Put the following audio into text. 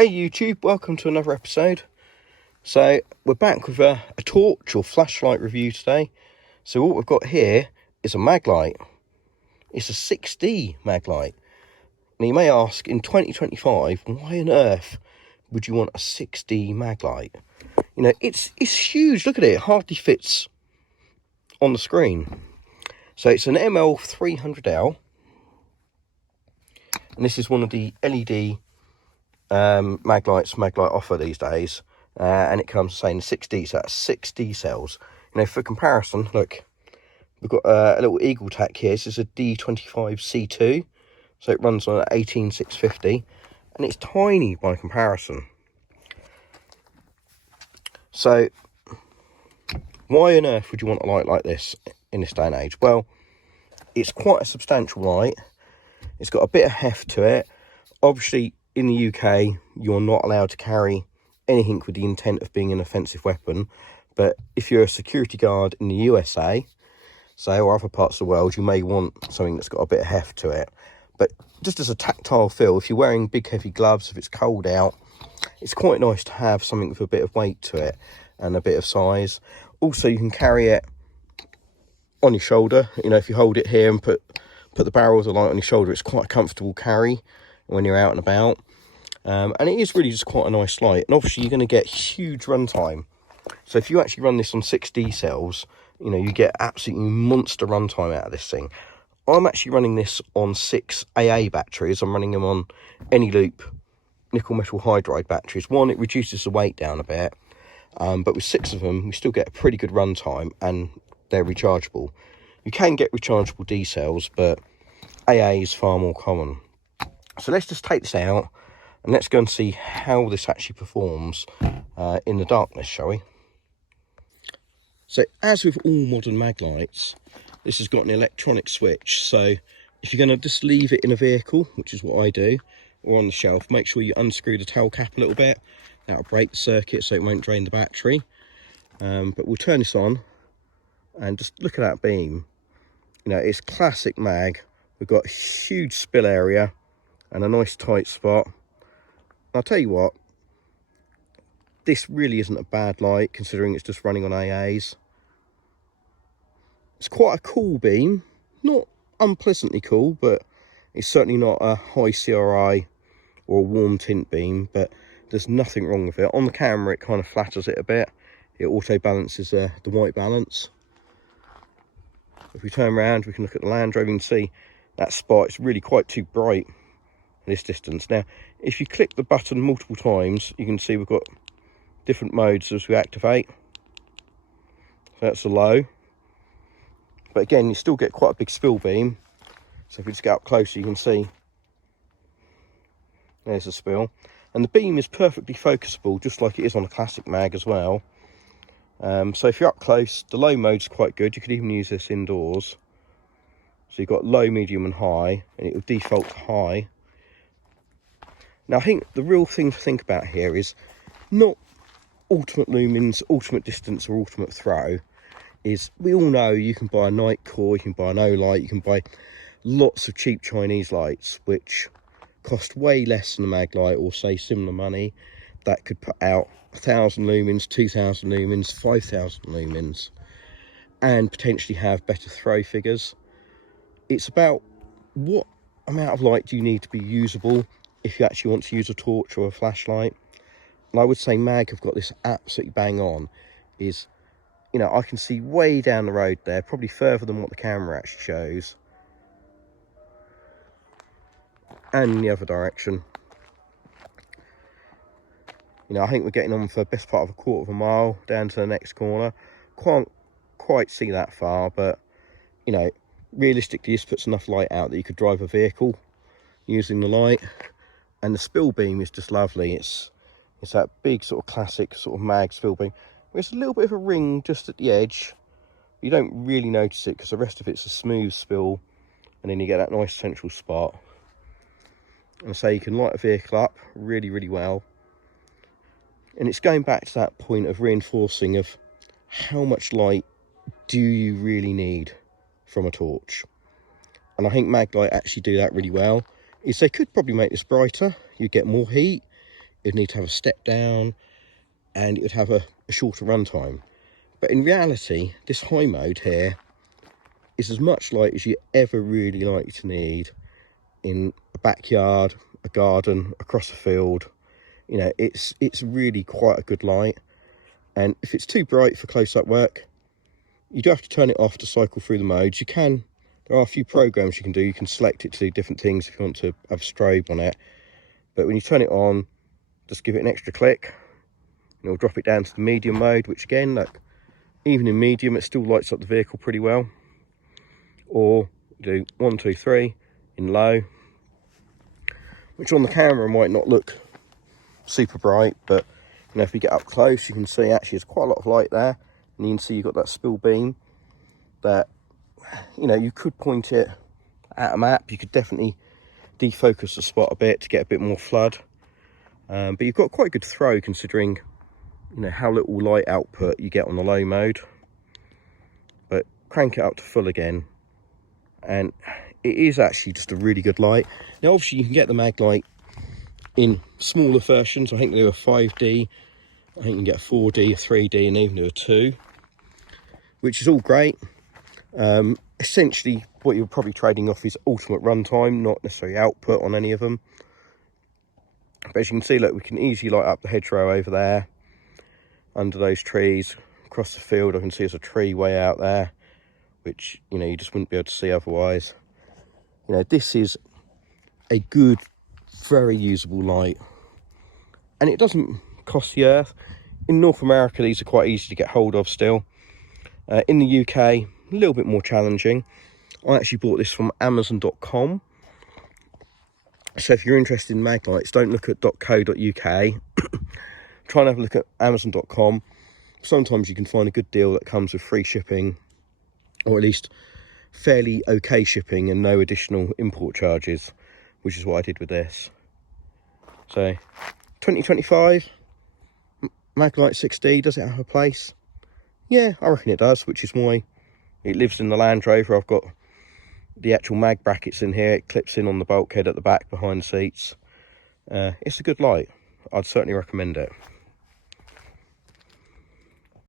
Hey YouTube, welcome to another episode. So we're back with a torch or flashlight review today. So what we've got here is a Maglite. It's a 6D Maglite. Now you may ask, in 2025, why on earth would you want a 6D Maglite? You know, it's huge. Look at it, it hardly fits on the screen. So it's an ML300L. And this is one of the LED Maglite offer these days, and it comes saying 6D, so that's 6D cells. You know, for comparison, look, we've got a little eagle tack here. This is a D25C2, so it runs on an 18650, and it's tiny by comparison. So why on earth would you want a light like this in this day and age? Well, it's quite a substantial light. It's got a bit of heft to it. Obviously, in the UK, you're not allowed to carry anything with the intent of being an offensive weapon. But if you're a security guard in the USA, say, or other parts of the world, you may want something that's got a bit of heft to it. But just as a tactile feel, if you're wearing big heavy gloves, if it's cold out, it's quite nice to have something with a bit of weight to it and a bit of size. Also, you can carry it on your shoulder. You know, if you hold it here and put the barrel of the light on your shoulder, it's quite a comfortable carry when you're out and about. And it is really just quite a nice light. And obviously you're going to get huge runtime. So if you actually run this on 6D cells, you know, you get absolutely monster runtime out of this thing. I'm actually running this on 6 AA batteries. I'm running them on any loop nickel metal hydride batteries. One, it reduces the weight down a bit, but with 6 of them we still get a pretty good runtime, and they're rechargeable. You can get rechargeable D cells, but AA is far more common. So let's just take this out and let's go and see how this actually performs in the darkness, shall we? So as with all modern Maglites, this has got an electronic switch. So if you're going to just leave it in a vehicle, which is what I do, or on the shelf, make sure you unscrew the tail cap a little bit. That'll break the circuit so it won't drain the battery. But we'll turn this on and just look at that beam. You know, it's classic mag. We've got a huge spill area and a nice tight spot. I'll tell you what, this really isn't a bad light considering it's just running on AAs. It's quite a cool beam, not unpleasantly cool, but it's certainly not a high CRI or a warm tint beam, but there's nothing wrong with it. On the camera it kind of flatters it a bit. It auto balances the white balance. If we turn around, we can look at the Land Rover and see that spot. It's really quite too bright at this distance. Now, if you click the button multiple times, you can see we've got different modes as we activate. So that's the low. But again, you still get quite a big spill beam. So if we just get up closer, you can see there's a spill. And the beam is perfectly focusable, just like it is on a classic mag as well. So if you're up close, the low mode's quite good. You could even use this indoors. So you've got low, medium and high, and it will default to high. Now I think the real thing to think about here is not ultimate lumens, ultimate distance or ultimate throw. Is we all know you can buy a night core, you can buy an O-light, you can buy lots of cheap Chinese lights which cost way less than a Maglite, or say similar money, that could put out 1,000 lumens, 2,000 lumens, 5,000 lumens, and potentially have better throw figures. It's about what amount of light do you need to be usable if you actually want to use a torch or a flashlight. And I would say Mag have got this absolutely bang on. Is, you know, I can see way down the road there, probably further than what the camera actually shows, and in the other direction. You know, I think we're getting on for the best part of a quarter of a mile down to the next corner. Can't quite see that far, but you know, realistically this puts enough light out that you could drive a vehicle using the light. And the spill beam is just lovely. It's that big sort of classic sort of mag spill beam. There's a little bit of a ring just at the edge. You don't really notice it because the rest of it's a smooth spill, and then you get that nice central spot. And so you can light a vehicle up really, really well. And it's going back to that point of reinforcing of how much light do you really need from a torch. And I think Maglite actually do that really well. Is they could probably make this brighter, you get more heat, it'd need to have a step down, and it would have a shorter runtime. But in reality, this high mode here is as much light as you ever really like to need in a backyard, a garden, across a field. You know, it's really quite a good light. And if it's too bright for close-up work, you do have to turn it off to cycle through the modes. There are a few programs you can do. You can select it to do different things if you want to have a strobe on it. But when you turn it on, just give it an extra click, and it'll drop it down to the medium mode, which again, look, even in medium, it still lights up the vehicle pretty well. Or do 1, 2, 3 in low, which on the camera might not look super bright, but you know, if we get up close, you can see actually there's quite a lot of light there, and you can see you've got that spill beam that, you know, you could point it at a map. You could definitely defocus the spot a bit to get a bit more flood, but you've got quite a good throw considering, you know, how little light output you get on the low mode. But crank it up to full again, and it is actually just a really good light. Now obviously you can get the Maglite in smaller versions. I think they were 5D, I think you can get a 4D, a 3D, and even a 2, which is all great. Essentially what you're probably trading off is ultimate runtime, not necessarily output on any of them. But as you can see, look, we can easily light up the hedgerow over there, under those trees, across the field. I can see there's a tree way out there, which, you know, you just wouldn't be able to see otherwise. You know, this is a good, very usable light, and it doesn't cost the earth. In North America, these are quite easy to get hold of still. In the UK, a little bit more challenging. I actually bought this from Amazon.com. So if you're interested in Maglites, don't look at .co.uk. Try and have a look at Amazon.com. Sometimes you can find a good deal that comes with free shipping, or at least fairly okay shipping and no additional import charges, which is what I did with this. So 2025 Maglite 6D, does it have a place? Yeah, I reckon it does, which is why it lives in the Land Rover. I've got the actual mag brackets in here. It clips in on the bulkhead at the back behind the seats. It's a good light. I'd certainly recommend it.